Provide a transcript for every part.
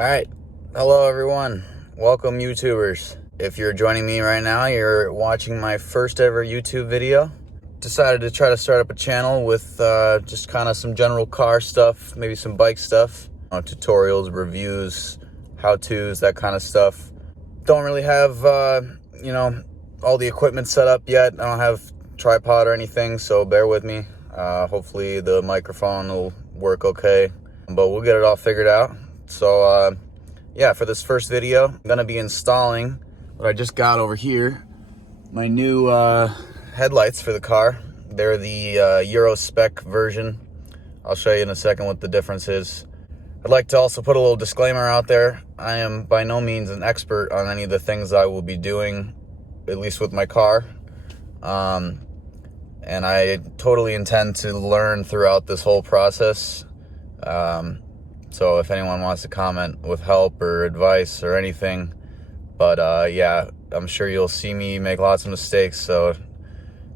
All right. Hello, everyone. Welcome, YouTubers. If you're joining me right now, you're watching my first ever YouTube video. Decided to try to start up a channel with just kind of some general car stuff, maybe some bike stuff, tutorials, reviews, how-tos, that kind of stuff. Don't really have, all the equipment set up yet. I don't have tripod or anything, so bear with me. Hopefully the microphone will work okay, but we'll get it all figured out. So, yeah, for this first video, I'm going to be installing what I just got over here. My new headlights for the car. They're the Euro spec version. I'll show you in a second what the difference is. I'd like to also put a little disclaimer out there. I am by no means an expert on any of the things I will be doing, at least with my car. And I totally intend to learn throughout this whole process. So if anyone wants to comment with help or advice or anything, but yeah, I'm sure you'll see me make lots of mistakes, so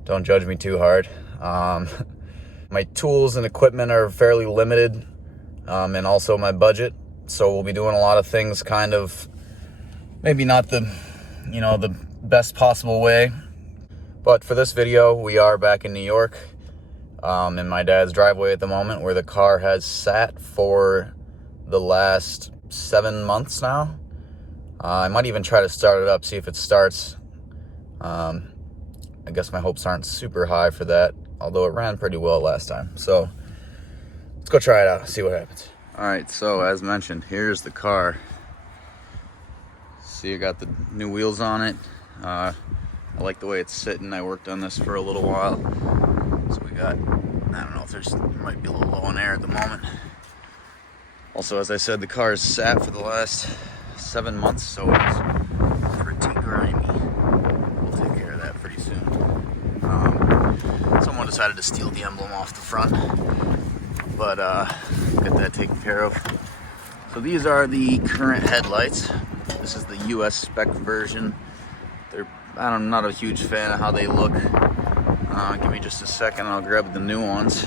don't judge me too hard. My tools and equipment are fairly limited, and also my budget, so we'll be doing a lot of things kind of maybe not the best possible way. But for this video, we are back in New York, in my dad's driveway at the moment, where the car has sat for the last 7 months now. I might even try to start it up, see if it starts. I guess my hopes aren't super high for that, although it ran pretty well last time. So let's go try it out, see what happens. All right, so as mentioned, here's the car. See, I got the new wheels on it. I like the way it's sitting. I worked on this for a little while. So we got, I don't know if there might be a little low on air at the moment. Also, as I said, the car has sat for the last 7 months, so it's pretty grimy. We'll take care of that pretty soon. Someone decided to steal the emblem off the front, but get that taken care of. So these are the current headlights. This is the US spec version. I'm not a huge fan of how they look. Give me just a second, I'll grab the new ones.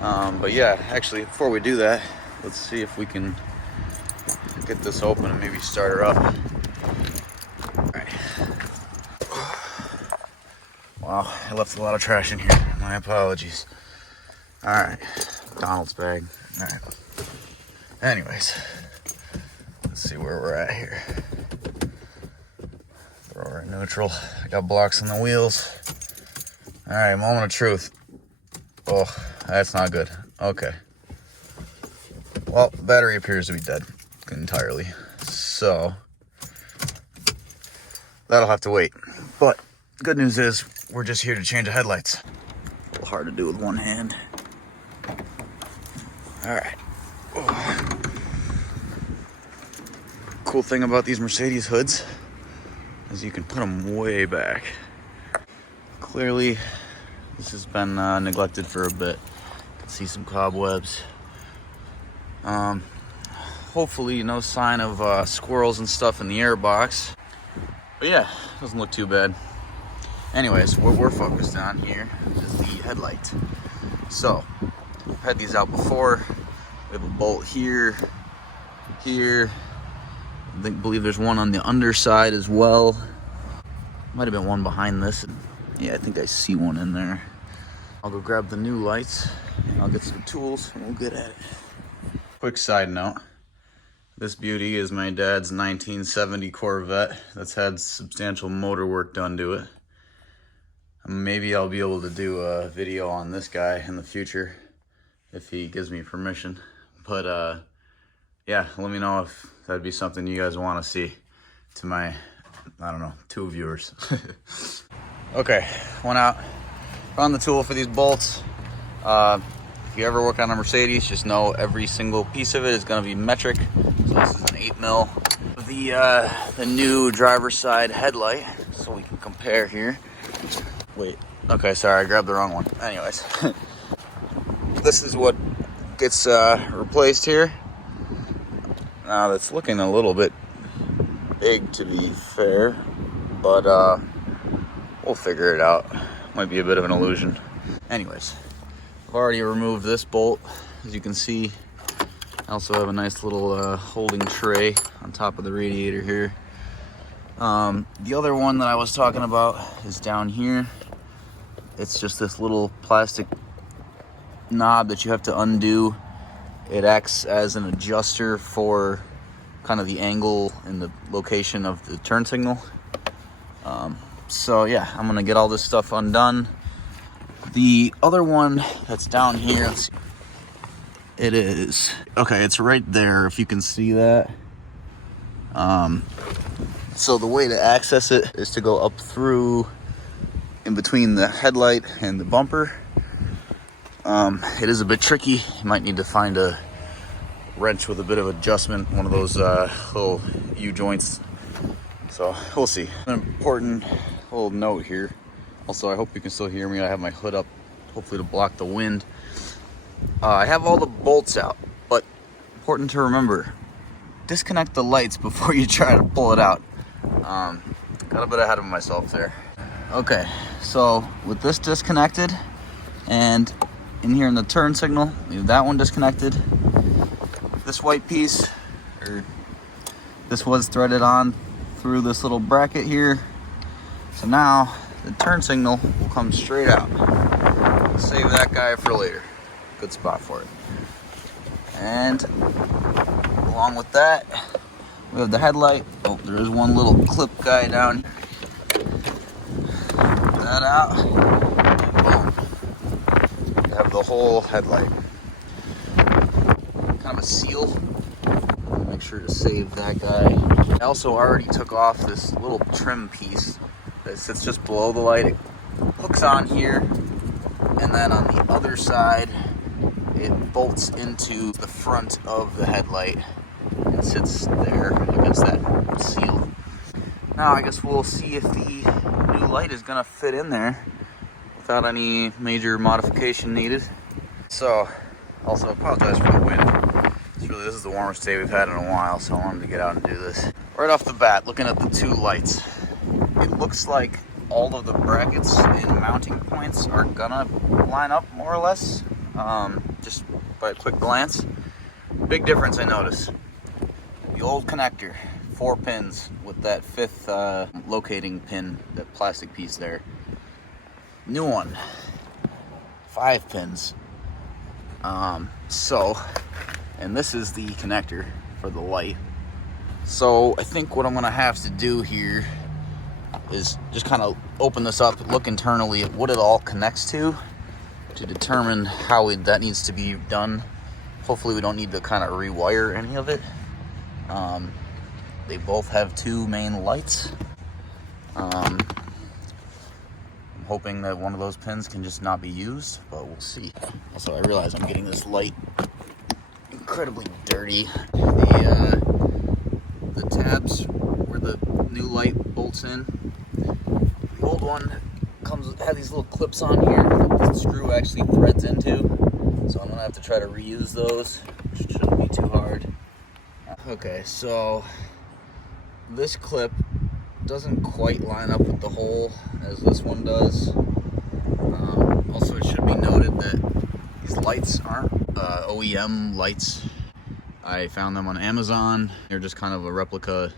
But yeah, actually, before we do that, let's see if we can get this open and maybe start her up. All right. Wow, I left a lot of trash in here. My apologies. All right, Donald's bag. All right. Anyways, let's see where we're at here. Throw her in neutral. I got blocks on the wheels. All right, moment of truth. Oh, that's not good. Okay. Well, the battery appears to be dead entirely, so that'll have to wait. But good news is we're just here to change the headlights. A little hard to do with one hand. All right. Oh. Cool thing about these Mercedes hoods is you can put them way back. Clearly, this has been neglected for a bit. You can see some cobwebs. Hopefully no sign of squirrels and stuff in the airbox. But yeah, doesn't look too bad. Anyways, what we're focused on here is the headlight. So, I've had these out before. We have a bolt here, here. I believe there's one on the underside as well. Might have been one behind this. Yeah, I think I see one in there. I'll go grab the new lights. I'll get some tools and we'll get at it. Quick side note. This beauty is my dad's 1970 Corvette that's had substantial motor work done to it. Maybe I'll be able to do a video on this guy in the future if he gives me permission. But yeah, let me know if that'd be something you guys want to see to my, I don't know, 2 viewers. Okay, went out, found the tool for these bolts. If you ever work on a Mercedes, just know every single piece of it is going to be metric. So this is an 8mm. The new driver's side headlight, so we can compare here. Wait, okay, sorry, I grabbed the wrong one. Anyways, this is what gets replaced here. Now that's looking a little bit big, to be fair, but we'll figure it out. Might be a bit of an illusion. Anyways, I've already removed this bolt, as you can see. also have a nice little holding tray on top of the radiator here. The other one that I was talking about is down here. It's just this little plastic knob that you have to undo. It acts as an adjuster for kind of the angle and the location of the turn signal. So yeah, I'm gonna get all this stuff undone. The other one that's down here, let's see. It is, okay, it's right there if you can see that. So the way to access it is to go up through in between the headlight and the bumper. It is a bit tricky. You might need to find a wrench with a bit of adjustment, one of those little U-joints. So we'll see. An important little note here. Also, I hope you can still hear me. I have my hood up, hopefully to block the wind. I have all the bolts out, but important to remember, disconnect the lights before you try to pull it out. Got a bit ahead of myself there. Okay, so with this disconnected and in here in the turn signal, leave that one disconnected. This white piece, or this was threaded on through this little bracket here. So now the turn signal will come straight out. Save that guy for later. Good spot for it. And along with that, we have the headlight. Oh, there is one little clip guy down here. Get that out. Boom. You have the whole headlight. Kind of a seal. Make sure to save that guy. I also already took off this little trim piece that sits just below the light. It hooks on here, and then on the other side, it bolts into the front of the headlight and sits there against that seal. Now I guess we'll see if the new light is gonna fit in there without any major modification needed. So, also apologize for the wind. This is the warmest day we've had in a while, so I wanted to get out and do this. Right off the bat, looking at the two lights, it looks like all of the brackets and mounting points are gonna line up more or less, just by a quick glance. Big difference I notice. The old connector, 4 pins with that 5th locating pin, that plastic piece there. New one, 5 pins. And this is the connector for the light. So I think what I'm gonna have to do here is just kind of open this up, look internally at what it all connects to determine how that needs to be done. Hopefully we don't need to kind of rewire any of it. They both have 2 main lights. I'm hoping that one of those pins can just not be used, but we'll see. Also, I realize I'm getting this light incredibly dirty. The tabs where the new light bolts in. The old one had these little clips on here that the screw actually threads into. So I'm gonna have to try to reuse those, which shouldn't be too hard. Okay, so this clip doesn't quite line up with the hole as this one does. Also, it should be noted that these lights aren't OEM lights. I found them on Amazon. They're just kind of a replica.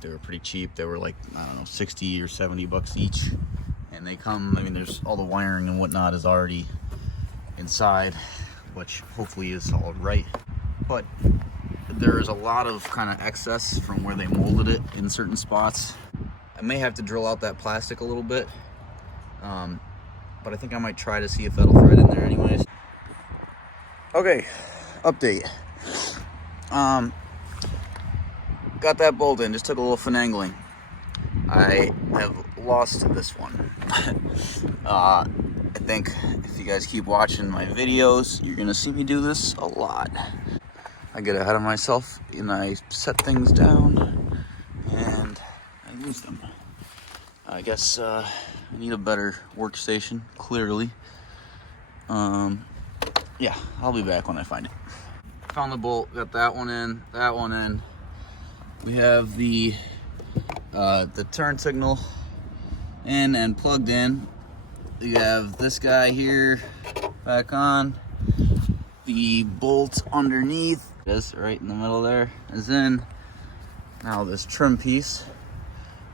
They were pretty cheap. They were like, I don't know, 60 or 70 bucks each. And they come, I mean, there's all the wiring and whatnot is already inside, which hopefully is all right. But there is a lot of kind of excess from where they molded it in certain spots. I may have to drill out that plastic a little bit, but I think I might try to see if that'll thread in there anyways. Okay, update. Got that bolt in, just took a little finagling. I have lost this one. I think if you guys keep watching my videos, you're gonna see me do this a lot. I get ahead of myself and I set things down and I lose them. I guess I need a better workstation, clearly. Yeah, I'll be back when I find it. Found the bolt, got that one in, that one in. We have the turn signal in and plugged in. We have this guy here back on. the bolt underneath. This right in the middle there is in. Now this trim piece,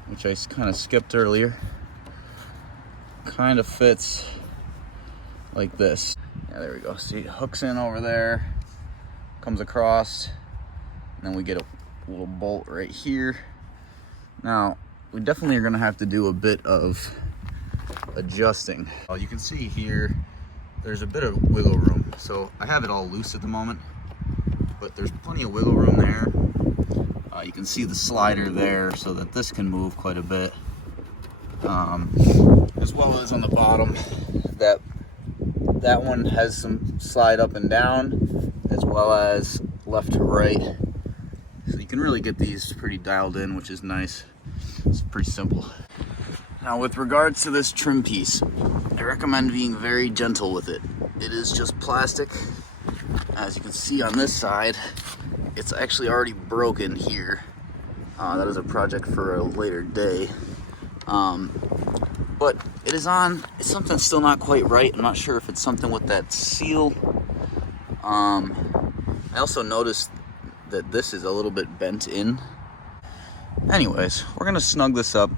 which I kind of skipped earlier, kind of fits like this. Yeah, there we go. See, it hooks in over there, comes across, and then we get a little bolt right here. Now, we definitely are gonna have to do a bit of adjusting. You can see here, there's a bit of wiggle room. So I have it all loose at the moment, but there's plenty of wiggle room there. You can see the slider there so that this can move quite a bit. As well as on the bottom, that one has some slide up and down, as well as left to right. So you can really get these pretty dialed in, which is nice. It's pretty simple. Now with regards to this trim piece, I recommend being very gentle with it. It is just plastic. As you can see on this side, it's actually already broken here. That is a project for a later day. But it's something still not quite right. I'm not sure if it's something with that seal. I also noticed that this is a little bit bent in. Anyways, we're gonna snug this up,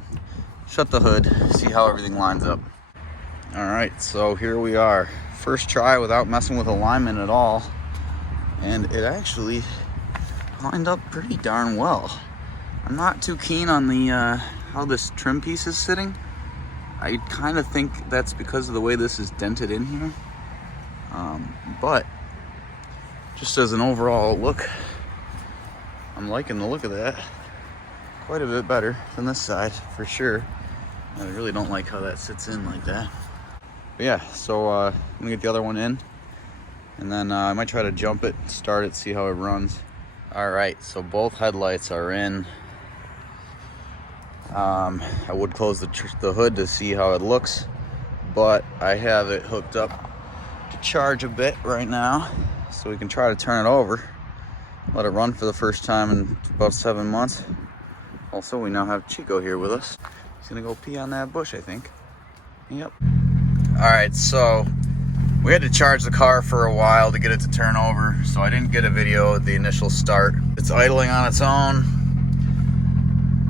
shut the hood, see how everything lines up. All right, so here we are. First try without messing with alignment at all. And it actually lined up pretty darn well. I'm not too keen on the how this trim piece is sitting. I kind of think that's because of the way this is dented in here. But just as an overall look, I'm liking the look of that. Quite a bit better than this side, for sure. I really don't like how that sits in like that. But yeah, so I'm gonna get the other one in, and then I might try to jump it, start it, see how it runs. All right, so both headlights are in. I would close the hood to see how it looks, but I have it hooked up to charge a bit right now, so we can try to turn it over, let it run for the first time in about 7 months. Also, we now have Chico here with us. He's gonna go pee on that bush, I think. Yep. All right, so we had to charge the car for a while to get it to turn over, so I didn't get a video of the initial start. It's idling on its own.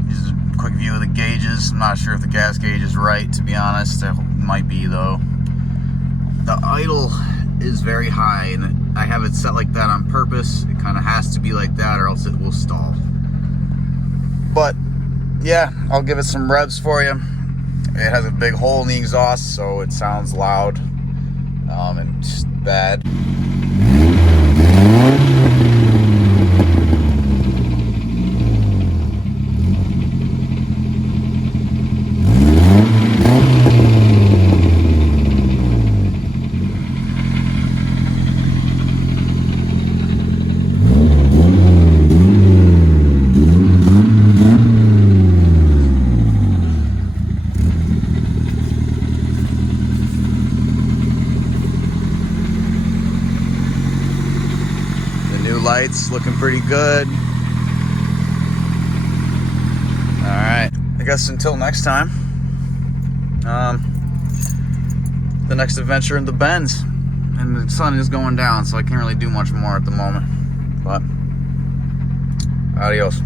Here's a quick view of the gauges. I'm not sure if the gas gauge is right, to be honest. It might be, though. The idle is very high, and I have it set like that on purpose. It kind of has to be like that, or else it will stall. But yeah, I'll give it some revs for you. It has a big hole in the exhaust, so it sounds loud and just bad. Lights looking pretty good. All right, I guess until next time, the next adventure in the Benz. And the sun is going down, so I can't really do much more at the moment, but adios.